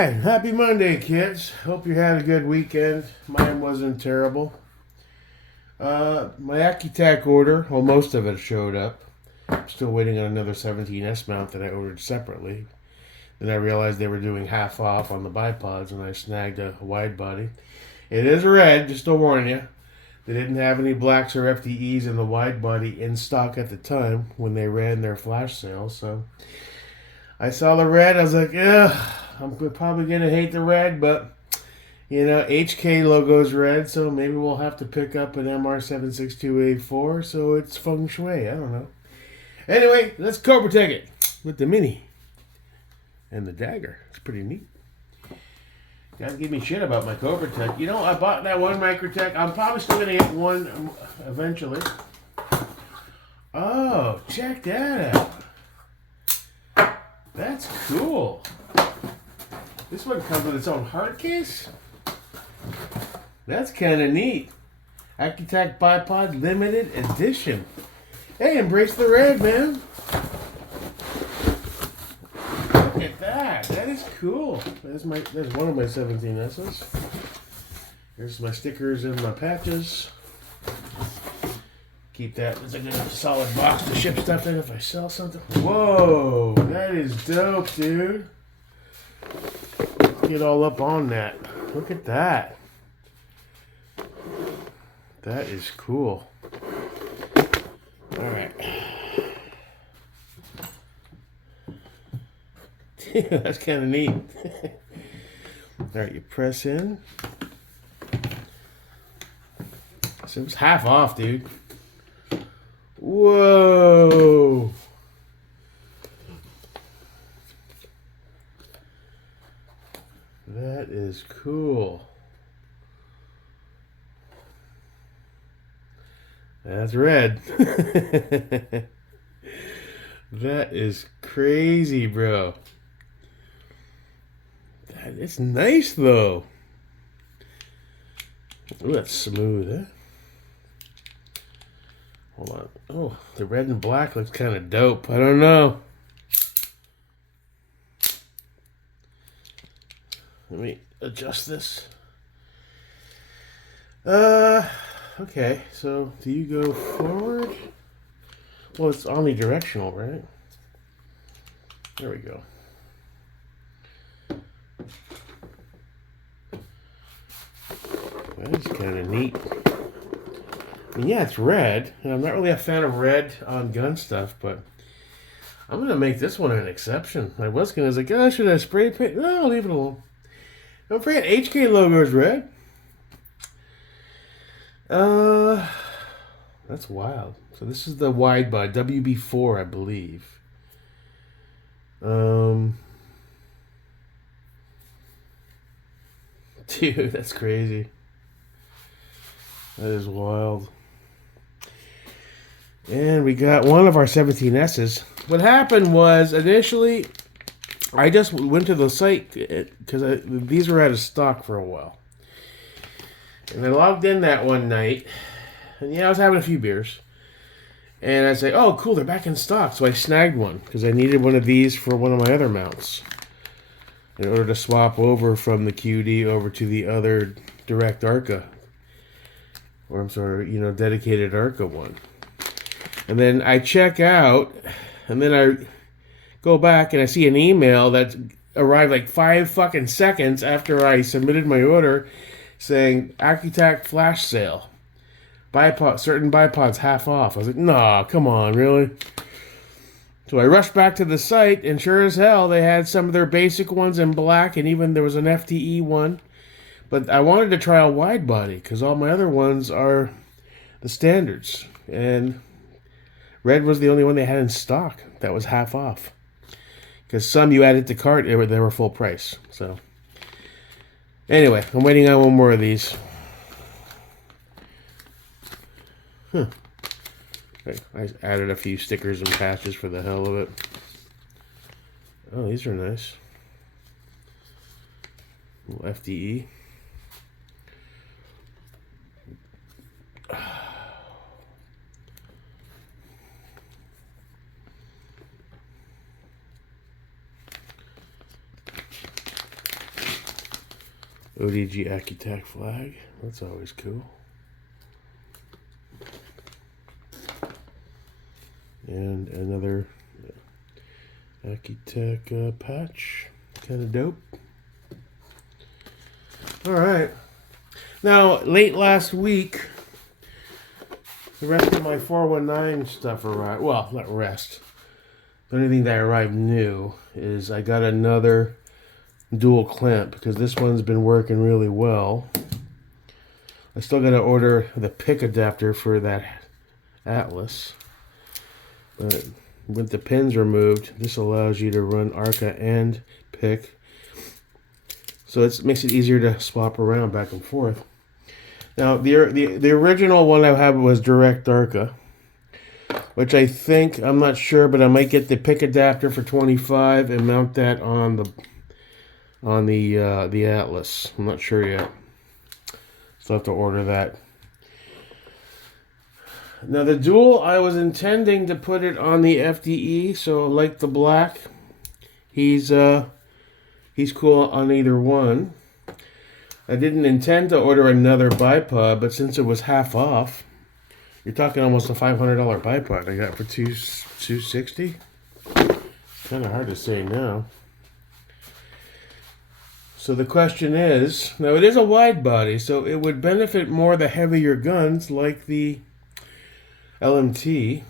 right, happy Monday, kids. Hope you had a good weekend. Mine wasn't terrible. My Accutac order, well, most of it showed up. I'm still waiting on another 17S mount that I ordered separately. Then I realized they were doing half off on the bipods, and I snagged a wide body. It is red, just to warn you. They didn't have any blacks or FDEs in the wide body in stock at the time when they ran their flash sale, so I saw the red. I was like, ugh, I'm probably going to hate the red, but, you know, HK logo's red, so maybe we'll have to pick up an MR762A4, so it's feng shui. I don't know. Anyway, let's Cobra-Tec it with the Mini and the dagger. It's pretty neat. Guys give me shit about my Cobra-Tec. You know, I bought that one Microtech. I'm probably still going to get one eventually. Oh, check that out. That's cool. This one comes with its own hard case. That's kind of neat. Accutac Bipod Limited Edition. Hey, embrace the red, man. Look at that. That is cool. There's one of my 17S's. Here's my stickers and my patches. Keep that. It's a good solid box to ship stuff in if I sell something. Whoa, that is dope, dude. Get all up on that. Look at that. That is cool. All right. That's kind of neat. All right, you press in. So it's half off, dude. Whoa. That is cool. That's red. That is crazy, bro. It's nice, though. Ooh, that's smooth, eh? Hold on. Oh, the red and black looks kind of dope. I don't know. Let me adjust this. Okay, so do you go forward? Well, it's omnidirectional, right? There we go. That is kind of neat. I mean, yeah, it's red. And I'm not really a fan of red on gun stuff, but I'm going to make this one an exception. I was going to like, oh, should I spray paint? No, I'll leave it alone. Don't forget, HK logo is red. That's wild. So this is the wide body, WB-4, I believe. Dude, that's crazy. That is wild. And we got one of our 17S's. What happened was, initially, I just went to the site because these were out of stock for a while. And I logged in that one night. And yeah, I was having a few beers. And I say, oh, cool, they're back in stock. So I snagged one because I needed one of these for one of my other mounts in order to swap over from the QD over to the other direct ARCA. Or I'm sorry, you know, dedicated ARCA one. And then I check out, and then I go back and I see an email that arrived like 5 fucking seconds after I submitted my order saying Accutac flash sale. Certain bipods half off. I was like, nah, come on, really? So I rushed back to the site, and sure as hell, they had some of their basic ones in black, and even there was an FTE one. But I wanted to try a wide body, because all my other ones are the standards. And red was the only one they had in stock that was half off. Because some you added to cart, they were full price. So anyway, I'm waiting on one more of these. Huh. I added a few stickers and patches for the hell of it. Oh, these are nice. Little FDE. ODG Accutac flag. That's always cool. And another Accutac patch. Kind of dope. Alright. Now, late last week, the rest of my 419 stuff arrived. Well, not rest. The only thing that arrived new is I got another dual clamp because this one's been working really well. I still got to order the pick adapter for that Atlas. But with the pins removed, this allows you to run Arca and pick. So it makes it easier to swap around back and forth. Now, the original one I had was direct Arca, which I think, I'm not sure, but I might get the pick adapter for $25 and mount that on the Atlas. I'm not sure yet. Still have to order that. Now the dual, I was intending to put it on the FDE, so like the black, he's cool on either one. I didn't intend to order another bipod, but since it was half off, you're talking almost a $500 bipod I got for $260. It's kind of hard to say no. So the question is, now it is a wide body, so it would benefit more the heavier guns like the LMT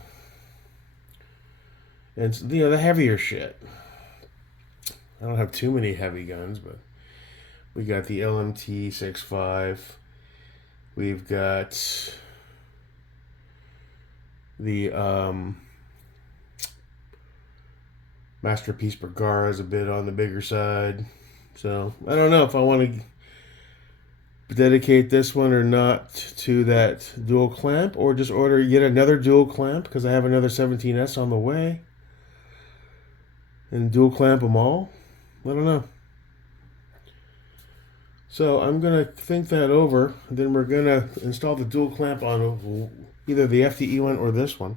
and the heavier shit. I don't have too many heavy guns, but we got the LMT 6.5. We've got the Masterpiece Bergara is a bit on the bigger side. So I don't know if I want to dedicate this one or not to that dual clamp, or just order yet another dual clamp because I have another 17S on the way and dual clamp them all. I don't know. So I'm going to think that over. Then we're going to install the dual clamp on either the FDE one or this one.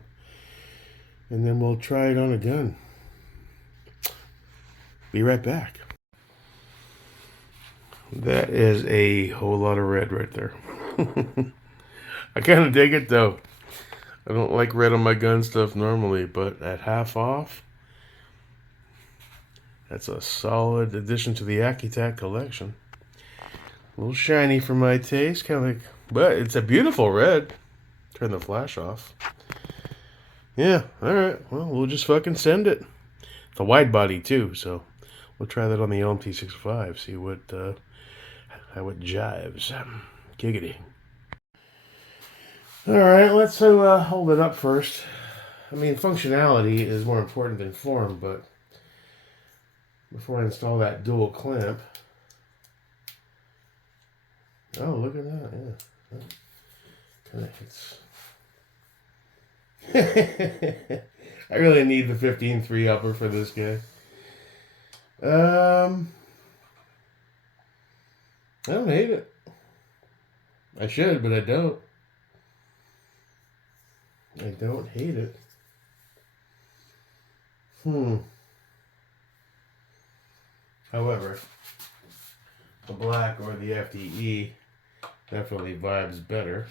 And then we'll try it on a gun. Be right back. That is a whole lot of red right there. I kind of dig it though. I don't like red on my gun stuff normally, but at half off, that's a solid addition to the Accu-Tac collection. A little shiny for my taste, kind of like, but it's a beautiful red. Turn the flash off. Yeah, alright, well, we'll just fucking send it. It's a wide body too, so we'll try that on the LMT65, see what, how it jives. Giggity. Alright, let's hold it up first. I mean, functionality is more important than form, but before I install that dual clamp. Oh, look at that, yeah. Kind of hits. I really need the 15.3 upper for this guy. I don't hate it. I should, but I don't. I don't hate it. However, the black or the FDE definitely vibes better.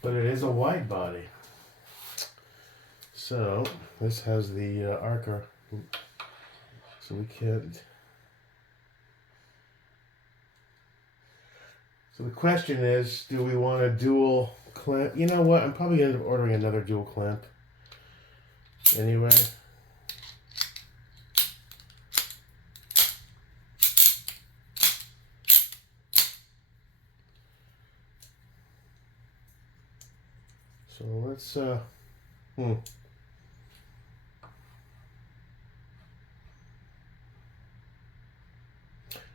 But it is a wide body. So, this has the Arca. So we can't. So the question is, do we want a dual clamp? You know what? I'm probably going to end up ordering another dual clamp. Anyway. So let's,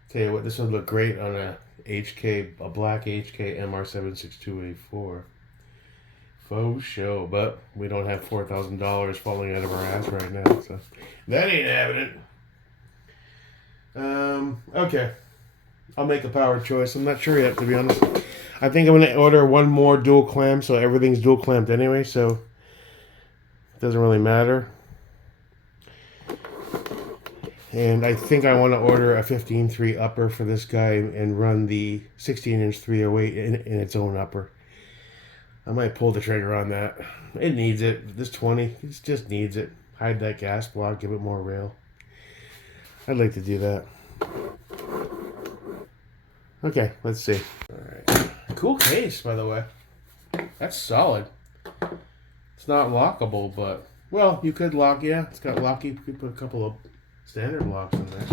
Tell you what, this would look great on a black HK MR762A4. Faux show, but we don't have $4,000 falling out of our ass right now, so that ain't happening. Okay. I'll make a power choice. I'm not sure yet, to be honest. I think I'm going to order one more dual clamp, so everything's dual clamped anyway, so it doesn't really matter. And I think I want to order a 15.3 upper for this guy and run the 16-inch 308 in its own upper. I might pull the trigger on that. It needs it. This 20, it just needs it. Hide that gas block, give it more rail. I'd like to do that. Okay, let's see. Alright. Cool case, by the way. That's solid. It's not lockable, but, well, you could lock, yeah, it's got locky. You could put a couple of standard locks in there.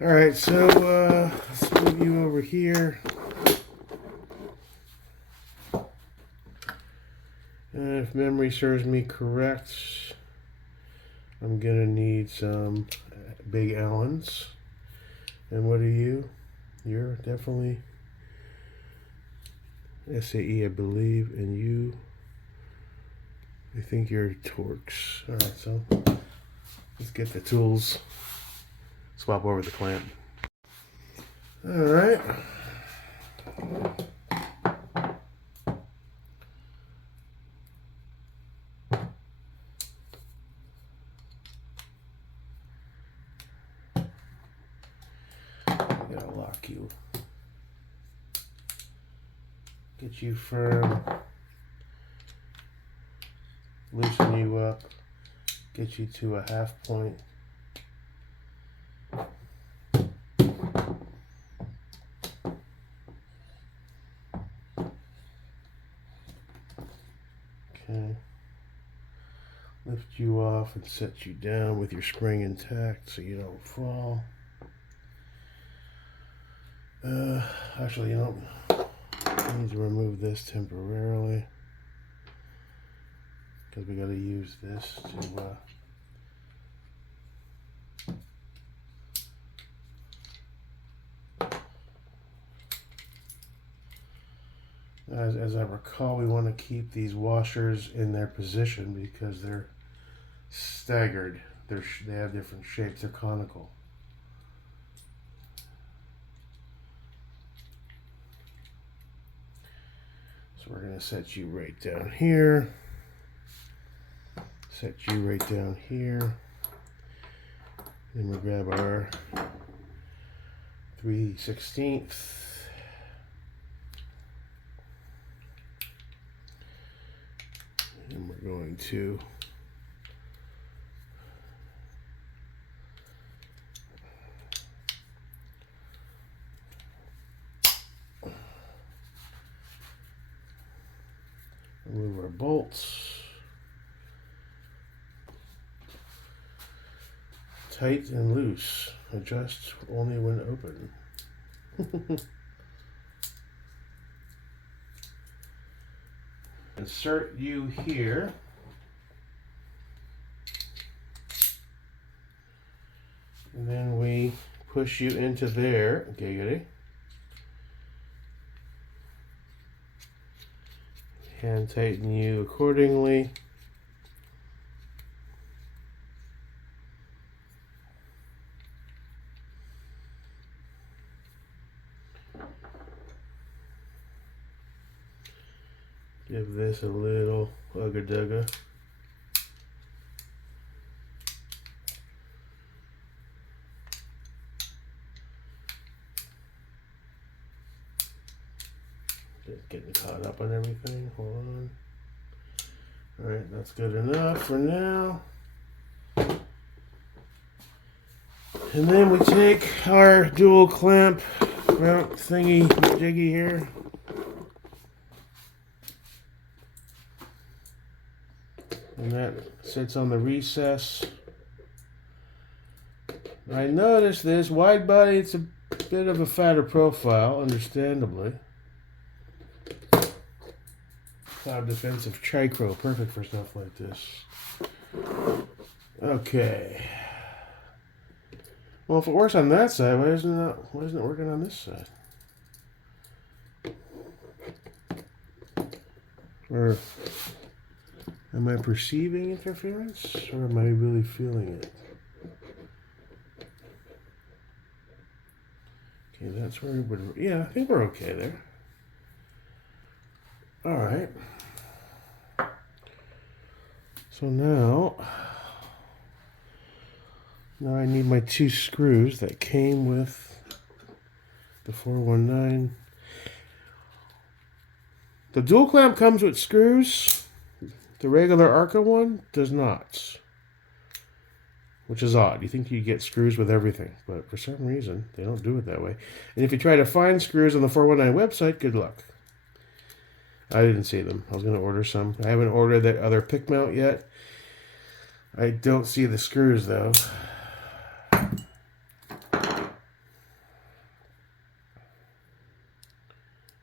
Alright, so, let's move you over here. And if memory serves me correct, I'm gonna need some big Allens. And what are you? You're definitely SAE, I believe, and you, I think you're Torx. Alright, so let's get the tools. Swap over the clamp. Alright. Gotta lock you. Get you firm. Loosen you up. Get you to a half point. Okay. Lift you off and set you down with your spring intact so you don't fall. Actually, you know, I need to remove this temporarily because we got to use this to as I recall, we want to keep these washers in their position because they're staggered. They have different shapes. They're conical. So we're going to set you right down here. Set you right down here. Then we'll grab our 3/16. And we're going to remove our bolts. Tight and loose. Adjust only when open. Insert you here. And then we push you into there. Giggity. Hand tighten you accordingly. Give this a little ugga-dugga. Just getting caught up on everything. Hold on. Alright, that's good enough for now. And then we take our dual clamp mount thingy jiggy here. And that sits on the recess. I noticed this wide body, it's a bit of a fatter profile, understandably. Cloud defensive tricro, perfect for stuff like this. Okay. Well, if it works on that side, why isn't it working on this side? Or am I perceiving interference, or am I really feeling it? Okay, that's where we would, yeah, I think we're okay there. All right. So now Now I need my 2 screws that came with the 419. The dual clamp comes with screws. The regular Arca one does not. Which is odd. You think you get screws with everything, but for some reason, they don't do it that way. And if you try to find screws on the 419 website, good luck. I didn't see them. I was going to order some. I haven't ordered that other pick mount yet. I don't see the screws, though.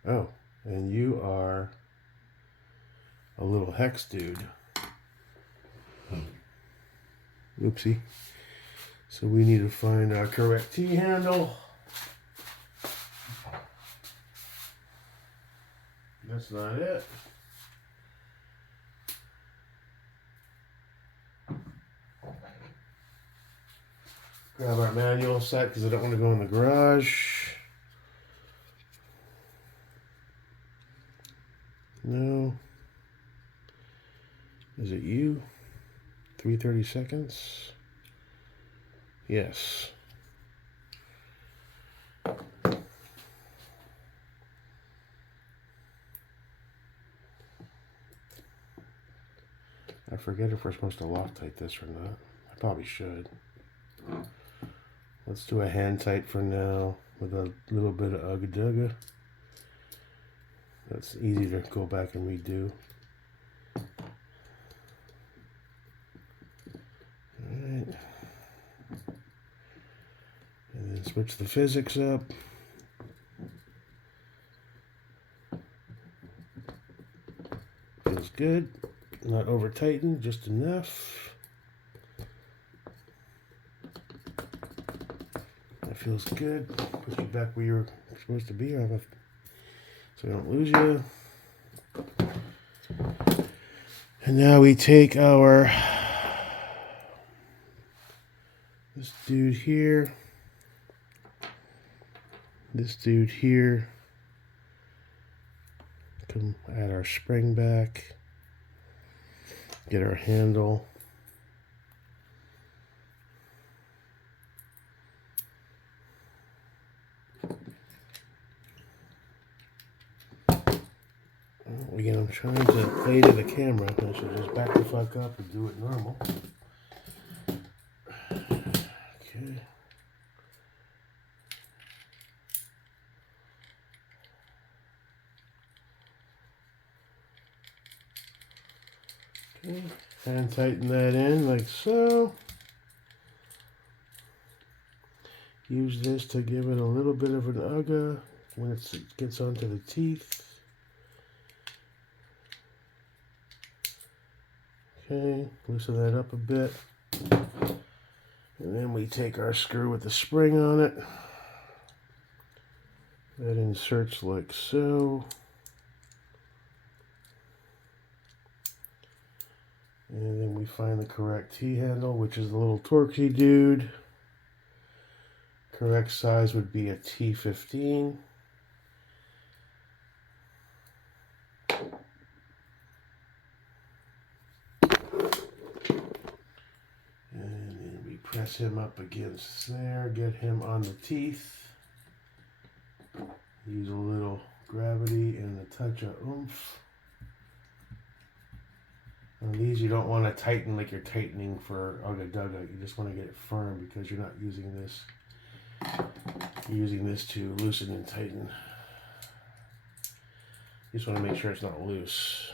Oh, and you are a little hex dude. Oopsie. So we need to find our correct T-handle. That's not it. Grab our manual set because I don't want to go in the garage. No. Is it you? 3:30 seconds? Yes. I forget if we're supposed to Loctite this or not. I probably should. Let's do a hand tight for now with a little bit of Accu-Tac. That's easy to go back and redo. Alright. And then switch the physics up. Feels good. Not over tightened, just enough. That feels good. Put you back where you're supposed to be, so I don't lose you. And now we take our this dude here, come add our spring back, get our handle. Again, I'm trying to play to the camera. I should just back the fuck up and do it normal. Okay. Okay. And tighten that in like so. Use this to give it a little bit of an ugga when it gets onto the teeth. Okay, loosen that up a bit. And then we take our screw with the spring on it. That inserts like so. And then we find the correct T-handle, which is the little torquey dude. Correct size would be a T15. Press him up against there, get him on the teeth. Use a little gravity and a touch of oomph. On these you don't want to tighten like you're tightening for Accu-Tac. You just want to get it firm because you're not using this. You're using this to loosen and tighten. You just want to make sure it's not loose.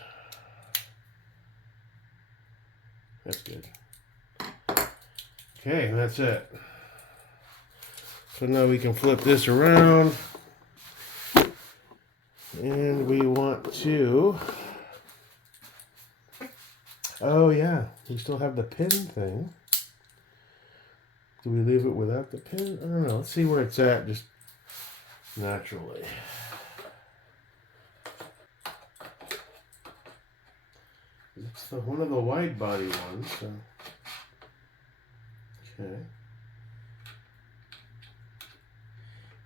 That's good. Okay, and that's it. So now we can flip this around. And we want to... Oh yeah, we still have the pin thing. Do we leave it without the pin? I don't know. Let's see where it's at just naturally. It's one of the wide body ones, so... Okay.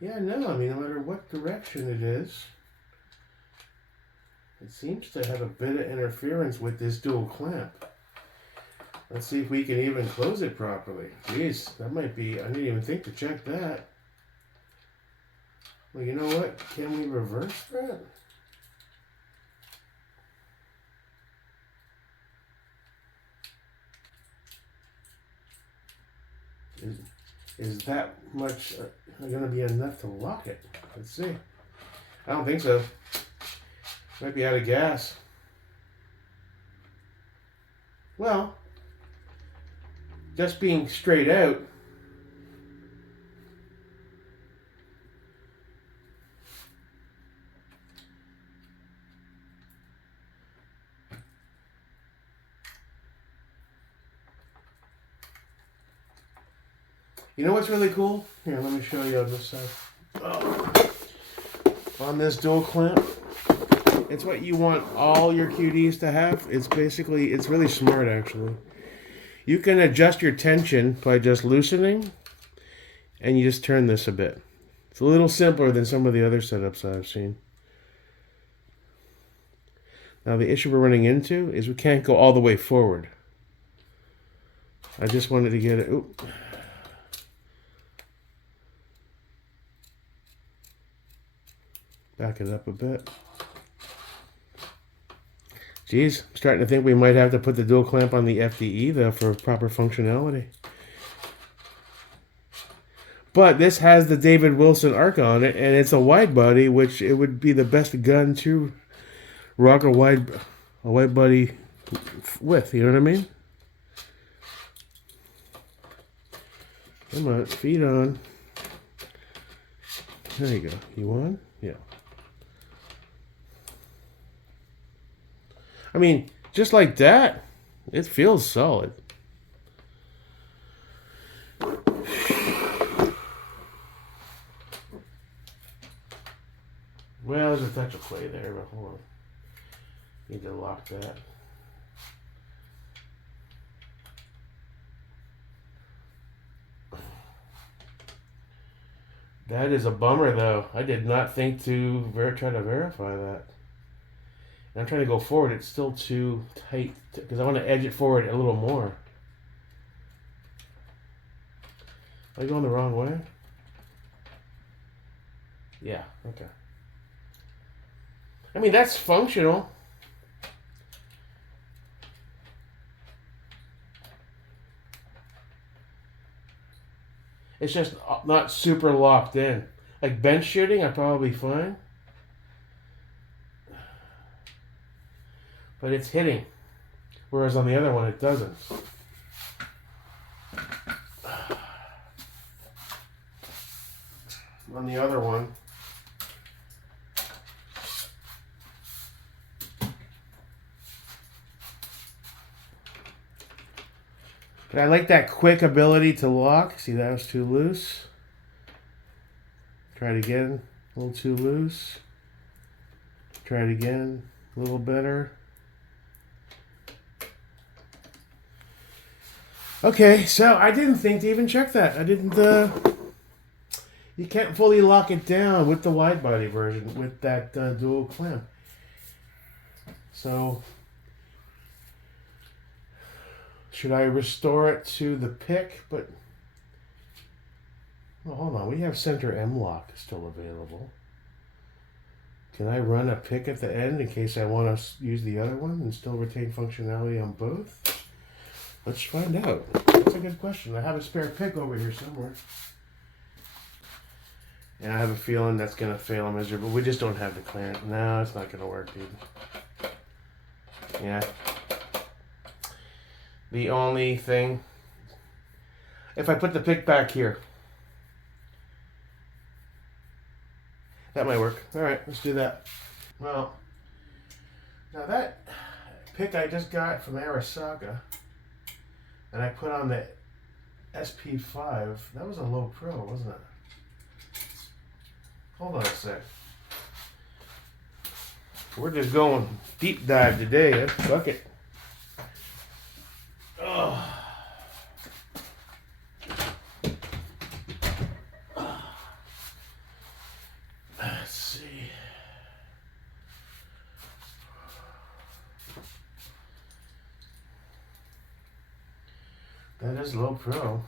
Yeah, no, I mean, no matter what direction it is, it seems to have a bit of interference with this dual clamp. Let's see if we can even close it properly. Jeez, that might be, I didn't even think to check that. Well, you know what? Can we reverse that? Is that much going to be enough to lock it? Let's see. I don't think so. Might be out of gas. Well, just being straight out, you know what's really cool? Here, let me show you on this side. Oh. On this dual clamp, it's what you want all your QDs to have. It's basically, it's really smart actually. You can adjust your tension by just loosening, and you just turn this a bit. It's a little simpler than some of the other setups I've seen. Now the issue we're running into is we can't go all the way forward. I just wanted to get it. Oop. Back it up a bit. Geez, I'm starting to think we might have to put the dual clamp on the FDE though for proper functionality. But this has the David Wilson arc on it, and it's a wide body, which it would be the best gun to rock a wide body with. You know what I mean? Come on, feet on. There you go. You on? Yeah. I mean, just like that, it feels solid. Well, there's a touch of play there, but hold on. Need to lock that. That is a bummer, though. I did not think to try to verify that. And I'm trying to go forward. It's still too tight because I want to edge it forward a little more. Am I going the wrong way? Yeah, okay. I mean, that's functional. It's just not super locked in. Like bench shooting, I'm probably fine. But it's hitting. Whereas on the other one, it doesn't. On the other one, but I like that quick ability to lock. See, that was too loose. Try it again. A little too loose. Try it again. A little better. Okay, so I didn't think to even check that. I didn't, you can't fully lock it down with the wide body version with that dual clamp. So, should I restore it to the pick? But, well, hold on, we have center M lock still available. Can I run a pick at the end in case I want to use the other one and still retain functionality on both? Let's find out. That's a good question. I have a spare pick over here somewhere. And I have a feeling that's going to fail miserably. We just don't have the clamp. No, it's not going to work, dude. Yeah. The only thing... If I put the pick back here. That might work. Alright, let's do that. Well, now that pick I just got from Arasaka, and I put on the SP5, that was a low pro, wasn't it? Hold on a sec. We're just going deep dive today. Fuck it. Oh. Let's see. That is low pro.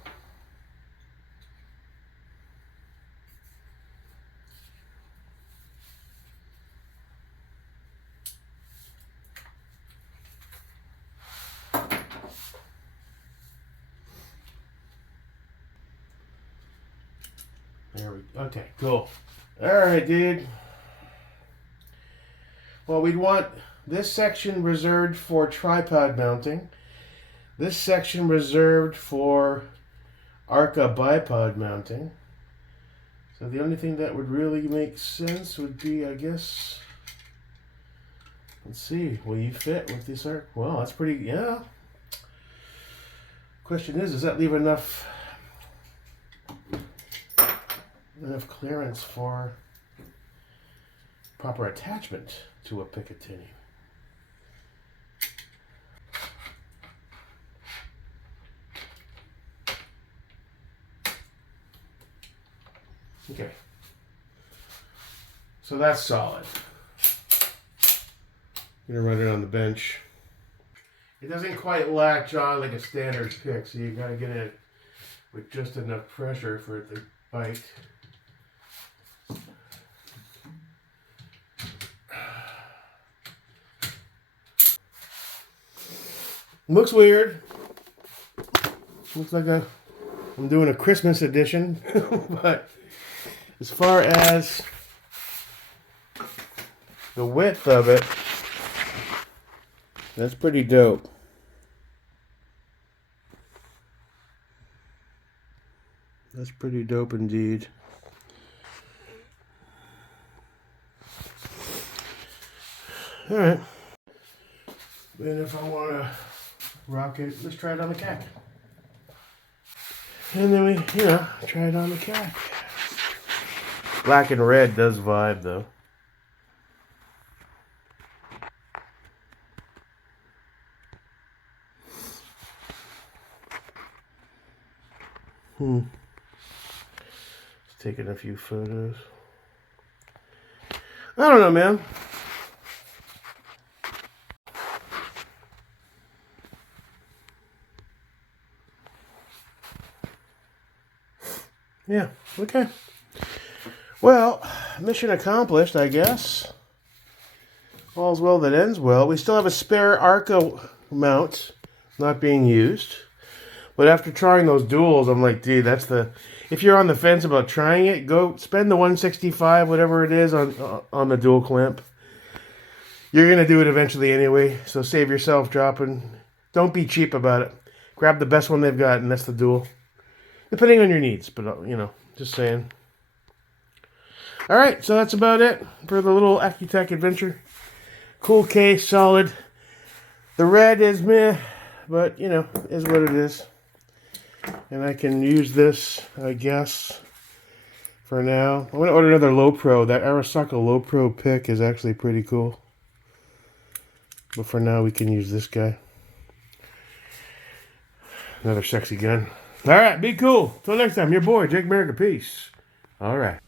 There we go. Okay, cool. Alright, dude. Well, we'd want this section reserved for tripod mounting. This section reserved for Arca bipod mounting. So the only thing that would really make sense would be, I guess, let's see, will you fit with this arc? Well, that's pretty, yeah. Question is, does that leave enough clearance for proper attachment to a Picatinny? Okay, so that's solid. I'm gonna run it on the bench. It doesn't quite latch on like a standard pick, so you gotta get it with just enough pressure for it to bite. Looks weird. Looks like I'm doing a Christmas edition, but as far as the width of it, that's pretty dope. That's pretty dope indeed. Alright. Then if I want to rock it, let's try it on the cack. And then we, try it on the cack. Black and red does vibe though. Just taking a few photos. I don't know, man. Yeah, okay. Well, mission accomplished, I guess. All's well that ends well. We still have a spare Arca mount not being used. But after trying those duals, I'm like, dude, that's the... If you're on the fence about trying it, go spend the $165, whatever it is, on the dual clamp. You're going to do it eventually anyway, so save yourself dropping. Don't be cheap about it. Grab the best one they've got, and that's the dual. Depending on your needs, but, just saying. Alright, so that's about it for the little Accu-Tac adventure. Cool case, solid. The red is meh, but, is what it is. And I can use this, I guess, for now. I'm going to order another low pro. That Arasaka low pro pick is actually pretty cool. But for now, we can use this guy. Another sexy gun. Alright, be cool. Till next time, your boy, Jake America. Peace. Alright.